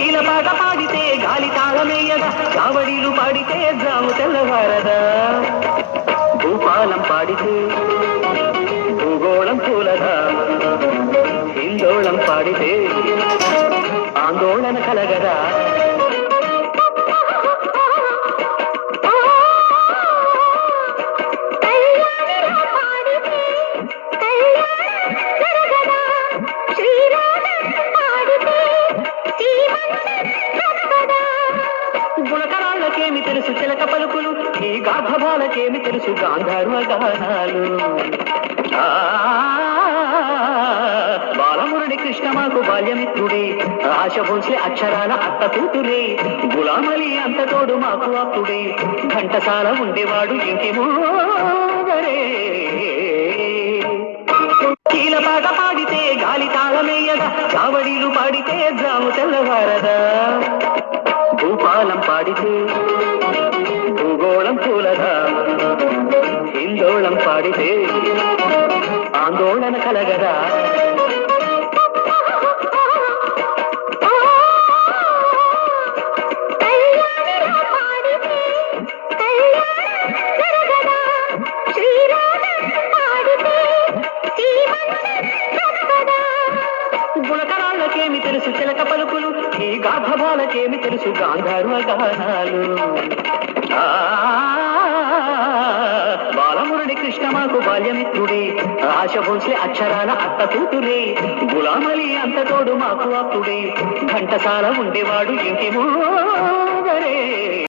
కీలపాట పాడితే గాలి తాళమేయగా కావడీలు పాడితే జాము తెల్లవారదా భూపాలం పాడితే భూగోళం కూలదా హిందోళం పాడితే ఆందోళన కలగదా గుణకరాళ్ళకేమి తెలుసు చిలక పలుకులు ఈ గాధభాలకేమి తెలుసు గాంధారు గానాలు బాలమురళి కృష్ణ మాకు బాల్యమిత్రుడే ఆశ భోన్స్లే అక్షరాల అత్త కూతురే గులామలి అంత తోడు మాకు అప్పుడే ఘంటసాల ఉండేవాడు ఇంకేమో కీలపాట పాడితే గాలి తాళమేయగా కావడీలు పాడితే జాము తెల్లవారదా భూపాలం పాడితే భూగోళం కూలదా హిందోళం పాడితే ఆందోళన కలగదా గుణకరాళ్ళకేమి తెలుసు చిలక పలుకులు ఈ గాధభాలకేమి తెలుసు గాంధారు గానాలు బాలమురళి కృష్ణ మాకు బాల్యమిత్రుడే ఆశ భోన్స్లే అక్షరాల అత్త కూతురే గులామలి అంత తోడు మాకు అప్పుడే ఘంటసాల ఉండేవాడు ఇంకేమో